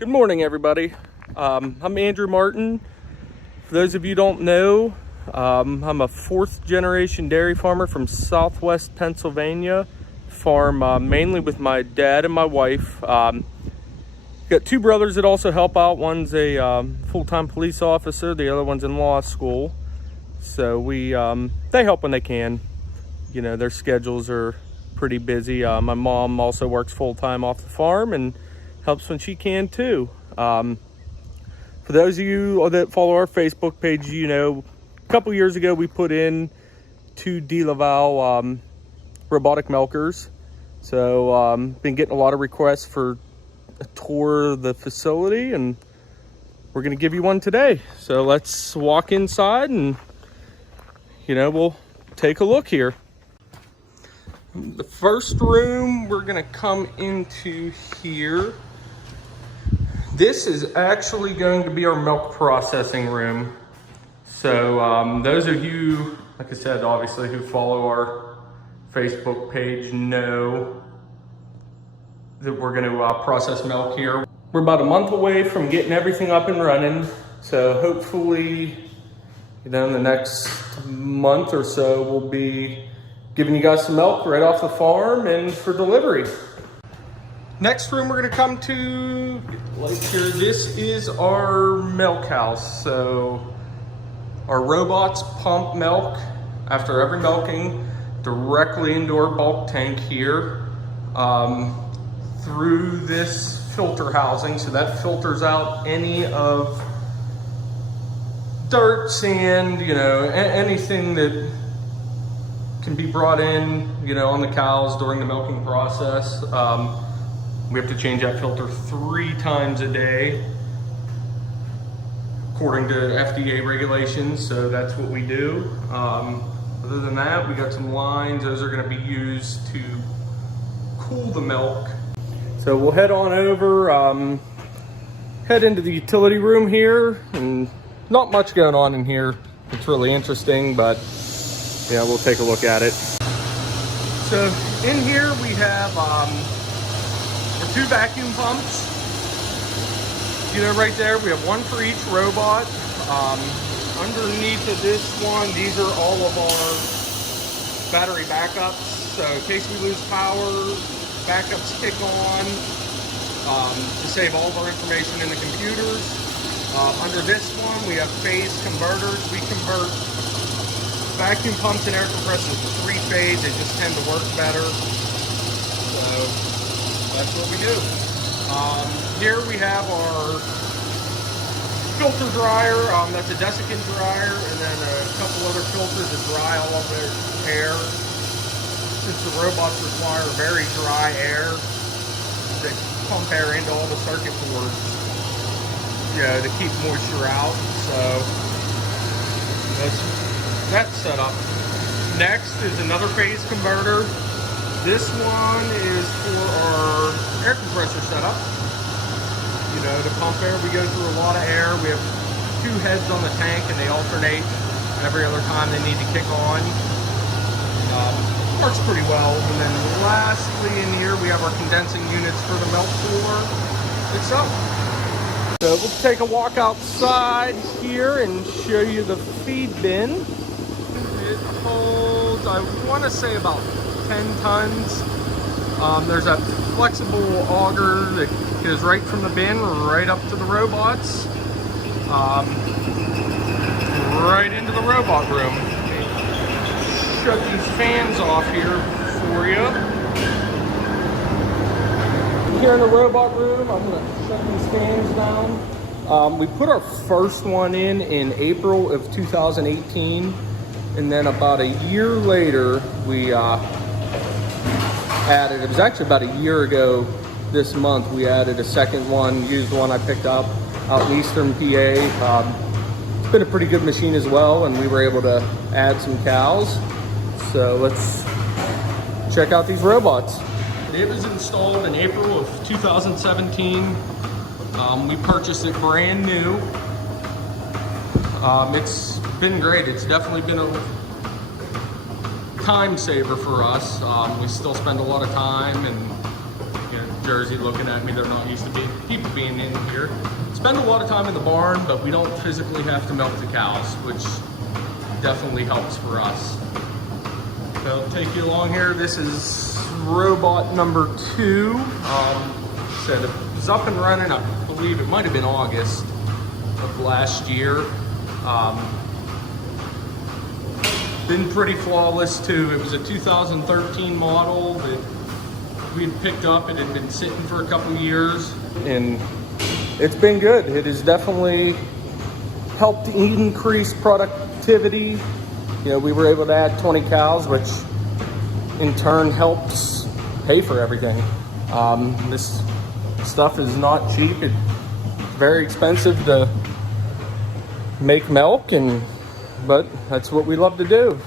Good morning, everybody. I'm Andrew Martin. For those of you who don't know, I'm a fourth generation dairy farmer from Southwest Pennsylvania. Farm mainly with my dad and my wife. Got two brothers that also help out. One's a full-time police officer. The other one's in law school. So they help when they can. You know, their schedules are pretty busy. My mom also works full-time off the farm and helps when she can too. For those of you that follow our Facebook page, you know, a couple years ago we put in 2 De Laval robotic milkers. So been getting a lot of requests for a tour of the facility, and we're gonna give you one today. So let's walk inside and, you know, we'll take a look here. The first room we're gonna come into here. This is actually going to be our milk processing room. So those of you, like I said, obviously who follow our Facebook page know that we're going to process milk here. We're about a month away from getting everything up and running. So hopefully, you know, in the next month or so, we'll be giving you guys some milk right off the farm and for delivery. Next room we're gonna come to, like here, this is our milk house. So our robots pump milk after every milking directly into our bulk tank here through this filter housing. So that filters out any of dirt, sand, you know, anything that can be brought in, you know, on the cows during the milking process. We have to change that filter 3 times a day, according to FDA regulations, so that's what we do. Other than that, we got some lines. Those are gonna be used to cool the milk. So we'll head on over, head into the utility room here, and not much going on in here. It's really interesting, but yeah, we'll take a look at it. So in here we have, 2 vacuum pumps. You know, right there, we have 1 for each robot. Underneath of this one, these are all of our battery backups. So in case we lose power, backups kick on to save all of our information in the computers. Under this one, we have phase converters. We convert vacuum pumps and air compressors to 3-phase. They just tend to work better. So that's what we do. Here we have our filter dryer. That's a desiccant dryer, and then a couple other filters that dry all of their air. Since the robots require very dry air, they pump air into all the circuit boards, you know, to keep moisture out. So that's set up. Next is another phase converter. This one is for our air compressor setup. You know, to pump air, we go through a lot of air. We have 2 heads on the tank, and they alternate every other time they need to kick on. Works pretty well. And then lastly in here, we have our condensing units for the milk cooler itself. So we'll take a walk outside here and show you the feed bin. It holds, I want to say, about 10 tons. There's a flexible auger that goes right from the bin right up to the robots, right into the robot room. Shut these fans off here for you. Here in the robot room, I'm going to shut these fans down. We put our first one in April of 2018, and then about a year later we added, it was actually about a year ago this month, we added a second one, used one I picked up out in Eastern PA. It's been a pretty good machine as well, and we were able to add some cows. So let's check out these robots. It was installed in April of 2017. We purchased it brand new. It's been great. It's definitely been a time saver for us. We still spend a lot of time and, you know, Jersey looking at me. They're not used to people being in here. Spend a lot of time in the barn, but we don't physically have to milk the cows, which definitely helps for us. So I'll take you along here. This is robot number 2. Said it was up and running, I believe it might have been August of last year. Been pretty flawless too. It was a 2013 model that we had picked up. It had been sitting for a couple years, and it's been good. It has definitely helped increase productivity. You know, we were able to add 20 cows, which in turn helps pay for everything. This stuff is not cheap. It's very expensive to make milk, but that's what we love to do.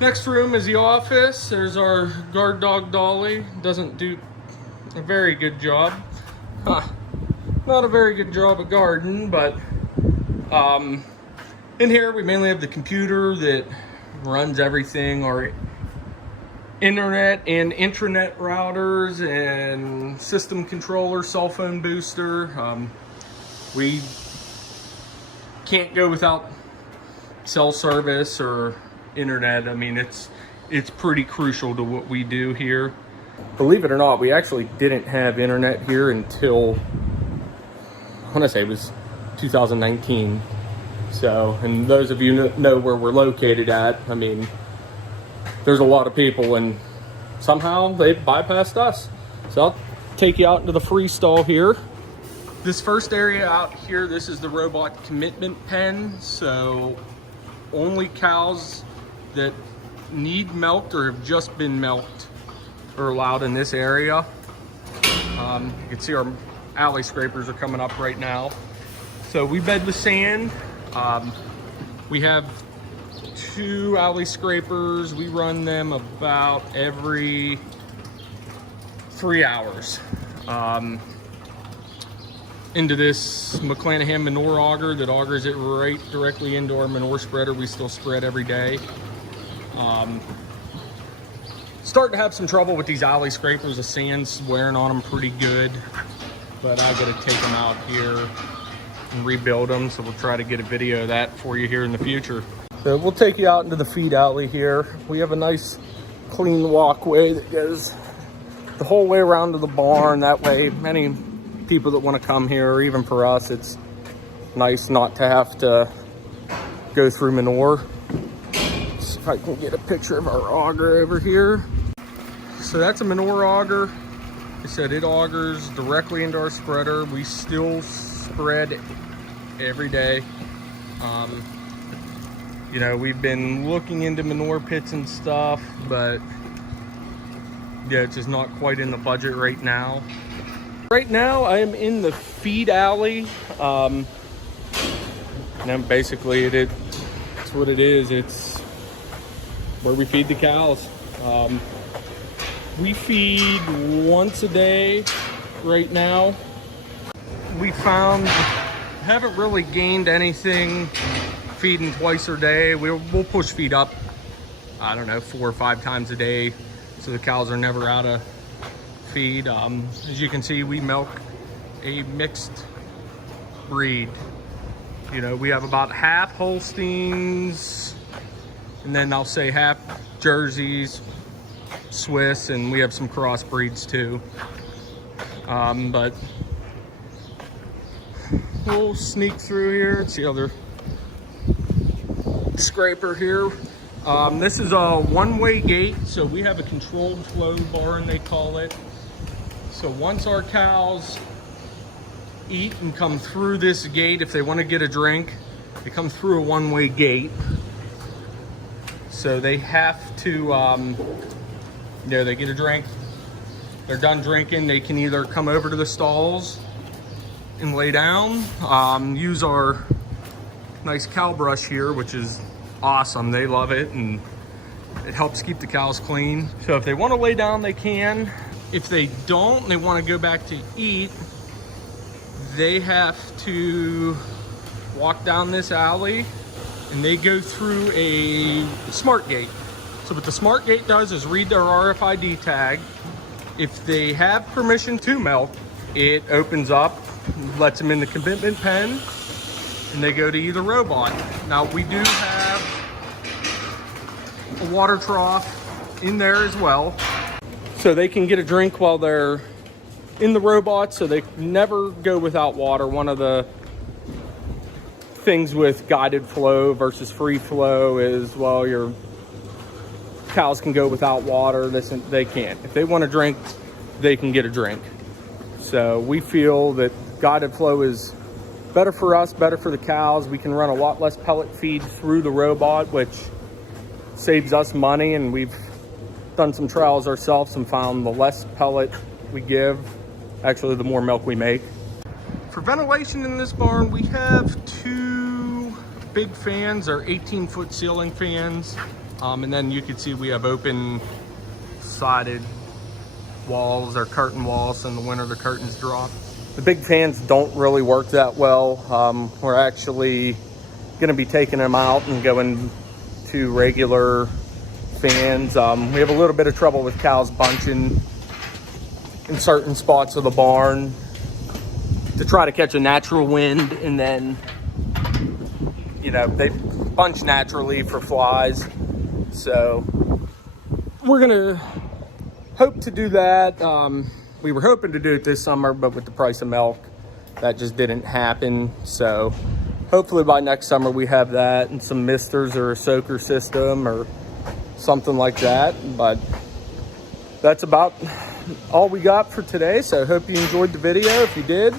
Next room is the office. There's our guard dog Dolly. Doesn't do a very good job. Not a very good job at guarding, but in here we mainly have the computer that runs everything, our internet and intranet routers and system controller, cell phone booster. We can't go without cell service or internet. I mean, it's pretty crucial to what we do here. Believe it or not, we actually didn't have internet here until, I want to say it was 2019. So, and those of you know where we're located at, I mean, there's a lot of people, and somehow they bypassed us. So I'll take you out into the free stall here. This first area out here, this is the robot commitment pen. So only cows that need milked or have just been milked are allowed in this area. You can see our alley scrapers are coming up right now. So we bed with sand. We have 2 alley scrapers. We run them about every 3 hours. Into this McClanahan manure auger that augers it right directly into our manure spreader. We still spread every day. Starting to have some trouble with these alley scrapers. The sand's wearing on them pretty good, but I gotta take them out here and rebuild them. So we'll try to get a video of that for you here in the future. So we'll take you out into the feed alley here. We have a nice clean walkway that goes the whole way around to the barn. That way, any people that want to come here, or even for us, it's nice not to have to go through manure. See if I can get a picture of our auger over here. So that's a manure auger. Like I said, it augers directly into our spreader. We still spread every day. You know, we've been looking into manure pits and stuff, but yeah, it's just not quite in the budget right now. Right now, I am in the feed alley. And basically, it's what it is. It's where we feed the cows. We feed once a day right now. We haven't really gained anything feeding twice a day. We'll push feed up, I don't know, 4 or 5 times a day, so the cows are never out of feed. As you can see, we milk a mixed breed. You know, we have about half Holsteins, and then I'll say half Jerseys, Swiss, and we have some crossbreeds too. But we'll sneak through here. It's the other scraper here. This is a one-way gate, so we have a controlled flow barn, they call it. So once our cows eat and come through this gate, if they want to get a drink, they come through a one-way gate. So they have to, they get a drink. They're done drinking, they can either come over to the stalls and lay down, use our nice cow brush here, which is awesome. They love it, and it helps keep the cows clean. So if they want to lay down, they can. If they don't, and they want to go back to eat, they have to walk down this alley, and they go through a smart gate. So what the smart gate does is read their RFID tag, If they have permission to milk, it opens up, lets them in the commitment pen, and they go to either robot. Now we do have a water trough in there as well, so they can get a drink while they're in the robot, so they never go without water. One of the things with guided flow versus free flow is, well, your cows can go without water. They can't. If they want a drink, they can get a drink. So we feel that guided flow is better for us, better for the cows. We can run a lot less pellet feed through the robot, which saves us money, and we've done some trials ourselves and found the less pellet we give, actually the more milk we make. For ventilation in this barn, we have 2 big fans, our 18-foot ceiling fans, and then you can see we have open sided walls, or curtain walls, so in the winter the curtains drop. The big fans don't really work that well. We're actually going to be taking them out and going to regular fans. We have a little bit of trouble with cows bunching in certain spots of the barn to try to catch a natural wind, and then, you know, they bunch naturally for flies. So we're gonna hope to do that. We were hoping to do it this summer, but with the price of milk, that just didn't happen. So hopefully by next summer we have that and some misters or a soaker system or something like that. But that's about all we got for today. So I hope you enjoyed the video. If you did,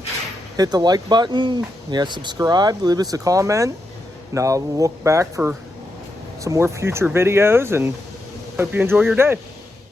hit the like button, subscribe, leave us a comment, and I'll look back for some more future videos, and hope you enjoy your day.